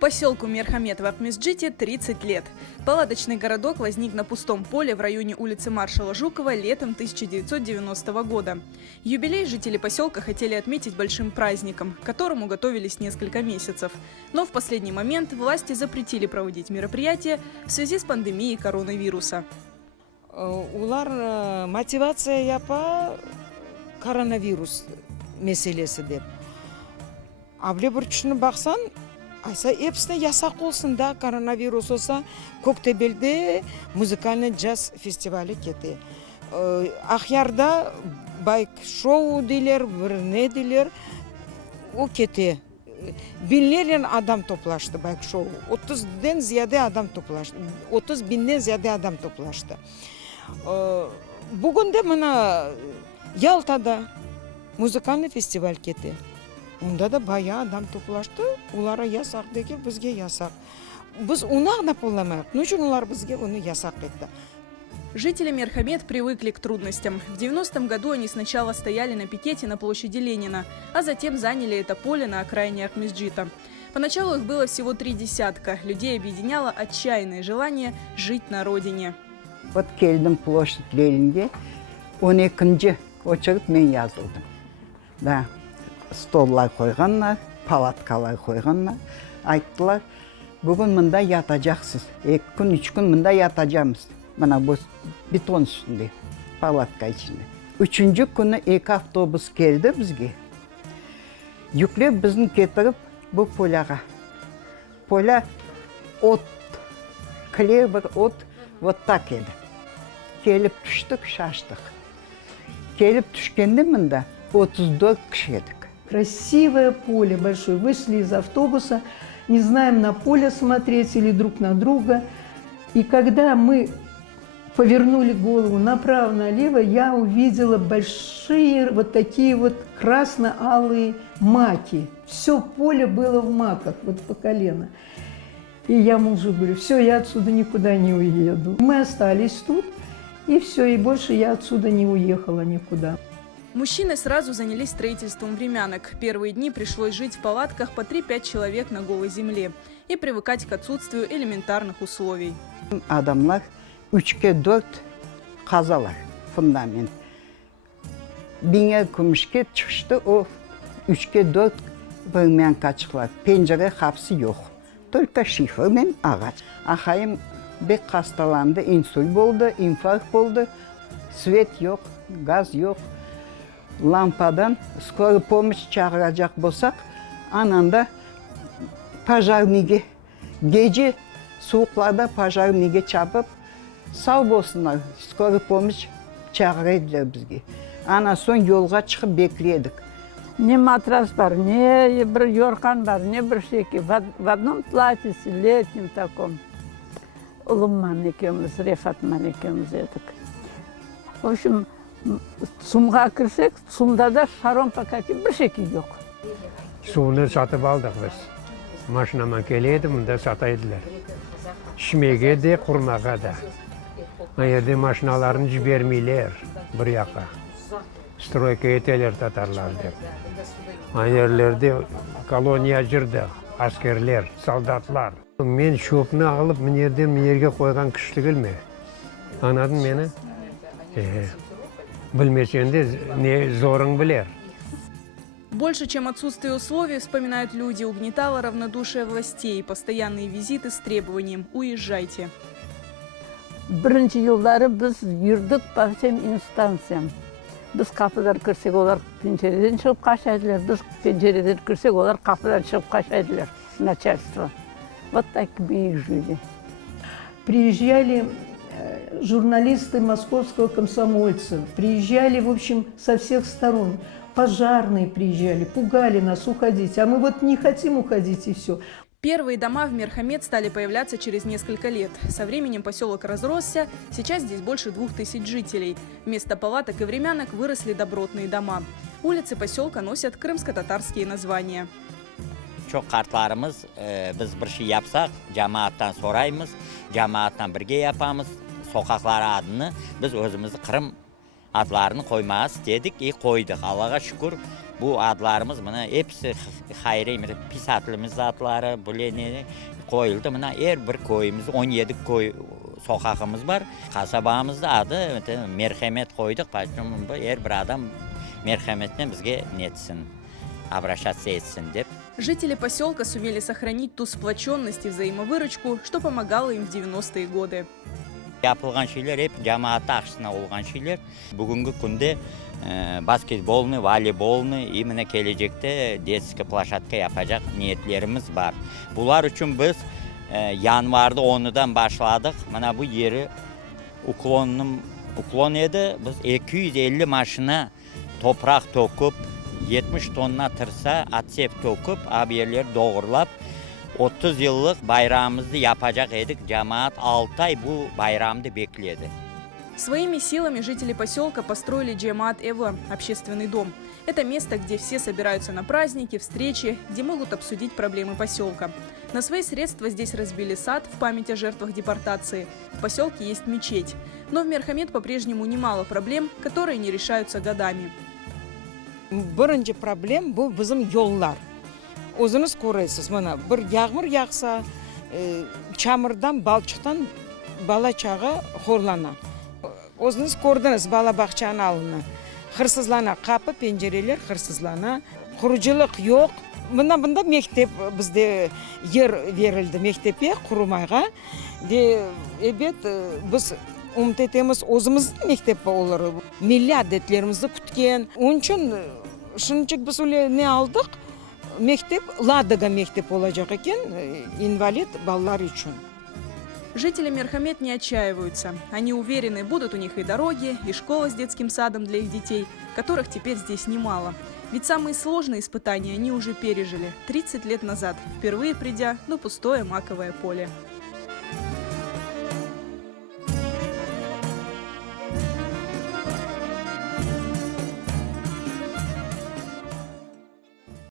Поселку Мерхамед в Акмесджите 30 лет. Палаточный городок возник на пустом поле в районе улицы маршала Жукова летом 1990 года. Юбилей жители поселка хотели отметить большим праздником, к которому готовились несколько месяцев. Но в последний момент власти запретили проводить мероприятие в связи с пандемией коронавируса. Улар мотивация япа коронавирус меселесі деп. Абле бір түшіні бақсан, айса епсіне ясақ олсын да коронавирус олса Көктебелде музыкальный джаз фестивалі кете. Ақярда байк шоу дейлер, біріне дейлер, о кете. Binlerle adam toplaştı bayk şovu. 30'den ziyade adam toplaştı. 30 binden ziyade adam toplaştı. Bugün de bana Yalta'da müzikalny festival keti. Onda da bayağı adam toplaştı. Ulara yasak dedi, bizge yasak. Biz ona da pollamayız. Nüçün ular bizge onu yasak etti. Жители Мерхамед привыкли к трудностям. В 90-м году они сначала стояли на пикете на площади Ленина, а затем заняли это поле на окраине Акмесджита. Поначалу их было всего 3 десятка. Людей объединяло отчаянное желание жить на родине. Вот келдім площадь Ленинге, 12-ci очередь мен yazıldım. Да, stollar koyğanlar, palatkалар koyğanlar. Ayttılar, bugün mında yatacaksınız. 2 gün, 3 gün mında yatacağımız. Bana bu beton üstünde, palatka içinde. 3. günü 2 avtobus geldi bizge. Yüklep bizni getirip bu polaga. Pola ot, kleber ot, вот так edi. Gelip düştük, şaştık. Gelip düşkende mında 34 kişi edik. Красивое поле большое. Вышли из автобуса, не знаем на поле смотреть или друг на друга. И когда мы повернули голову направо-налево, я увидела большие вот такие вот красно-алые маки. Все поле было в маках, вот по колено. И я мужу говорю, все, я отсюда никуда не уеду. Мы остались тут, и все, и больше я отсюда не уехала никуда. Мужчины сразу занялись строительством времянок. Первые дни пришлось жить в палатках по 3-5 человек на голой земле и привыкать к отсутствию элементарных условий. Adamlar 3-4 kazalar, fundament. Bine kümüşke çıkıştı, o 3-4 bölmen kaçıklar. Pencere kapısı yok. Только şifermen ağaç. Ahayım bek hastalandı, insult oldu, infarkt oldu. Svet yok, gaz yok. Lampadan skori pomoç çağıracak bolsak, ananda pajarnige, gece soğuklarda pajarnige çapıp sağ bolsunlar, skori pomoç çağırdılar bizge. Ana son yolga çıkıp bekledik. Не матрас бар, не бір yorkan бар, не бір шеки. В одном платьице летнем таком. Улымман екеуміз, Рефатман екеуміз едік. В общем, сумға кірсек, сумда да шарон пакеті бір шеки жоқ. Суны сатып алдық біз. Машинамен келеді, мұнда сатайдылар. Ішмеге де, құрмаға да. Айерде машиналарын жібермейлер бір яқа. Стройка етелер татарлар деп. Айерлерде колония жүрді, аскерлер, солдатлар. Мен шөпіні алып, мінерден мінерге қойған кішілігіл ме? Анадың мені? Білмесен де не зорың білер. Больше, чем отсутствие условий, вспоминают люди, угнетало равнодушие властей, постоянные визиты с требованием «Уезжайте». Бірінші жылдары біз жүрдік по всем инстанциям. Біз қапыдан кірсек, олар пенжереден шығып қашайдылар. Біз пенжереден кірсек, олар қапыдан шығып қашайдылар. Начальство. Вот так мы и жили. Приезжали журналисты московского комсомольца, приезжали, в общем, со всех сторон. Пожарные приезжали, пугали нас уходить. А мы вот не хотим уходить, и все. Первые дома в Мерхамед стали появляться через несколько лет. Со временем поселок разросся, сейчас здесь больше 2000 жителей. Вместо палаток и времянок выросли добротные дома. Улицы поселка носят крымско-татарские названия. Çok kartlarımız, biz bir şey yapsak, cemaattan sorayımız, cemaattan birge yapamız, sokaklar adını biz özümüzü Kırım adlarını koymaya istedik, koyduk. Allah'a şükür Bu adlarımız buna hepsi hayri pisatlarımız adları buleni koyuldu. Buna her bir koyumuz 17 koy sokağımız var. Kasabamızda adı merhamet koyduk. Bu her bir adam merhametle bizge netsin, обращаться etsin deb. Жители поселка сумели сохранить ту сплоченность и взаимовыручку, что помогало им в 90-е годы. Yapılgan şeyler hep cemaate aksine olgan şeyler. Bugünkü günde basketbolunu, voleybolunu, imine gelecekte детский площадка yapacak niyetlerimiz var. Bunlar için biz yanvarda 10'dan başladık. Bana bu yeri uklon edi. Biz 250 maşına toprak tokup, 70 tonna tırsa atsep tokup, abi yerleri doğrulap, 30 yıllık bayramımızı yapacak edik. Cemaat 6 ay bu bayramda bekledi. Своими силами жители поселка построили Джамаат Эва – общественный дом. Это место, где все собираются на праздники, встречи, где могут обсудить проблемы поселка. На свои средства здесь разбили сад в память о жертвах депортации. В поселке есть мечеть. Но в Мерхамед по-прежнему немало проблем, которые не решаются годами. Бірінші проблем бұл біздің yollar. Өзіңіз көресіз, мына бір yağmur yağsa, çamurdan, balçıktan bala çağı xo'rlana. O'zingiz ko'rdingiz bala baqchani alını. Hırsızlana, kapı pencereler hırsızlana. Quruchilik yo'q. Bunda mektep bizde yer verildi mektepga qurmayga. De ebet biz umid etamiz o'zimizning mektepga olur. Milliy adetlerimizni kutgan. Onun uchun shunchalik biz ne aldık? Mektep Ladaga mektep olacak ekan, invalid ballar uchun. Жители Мерхамед не отчаиваются. Они уверены, будут у них и дороги, и школа с детским садом для их детей, которых теперь здесь немало. Ведь самые сложные испытания они уже пережили 30 лет назад, впервые придя на пустое маковое поле.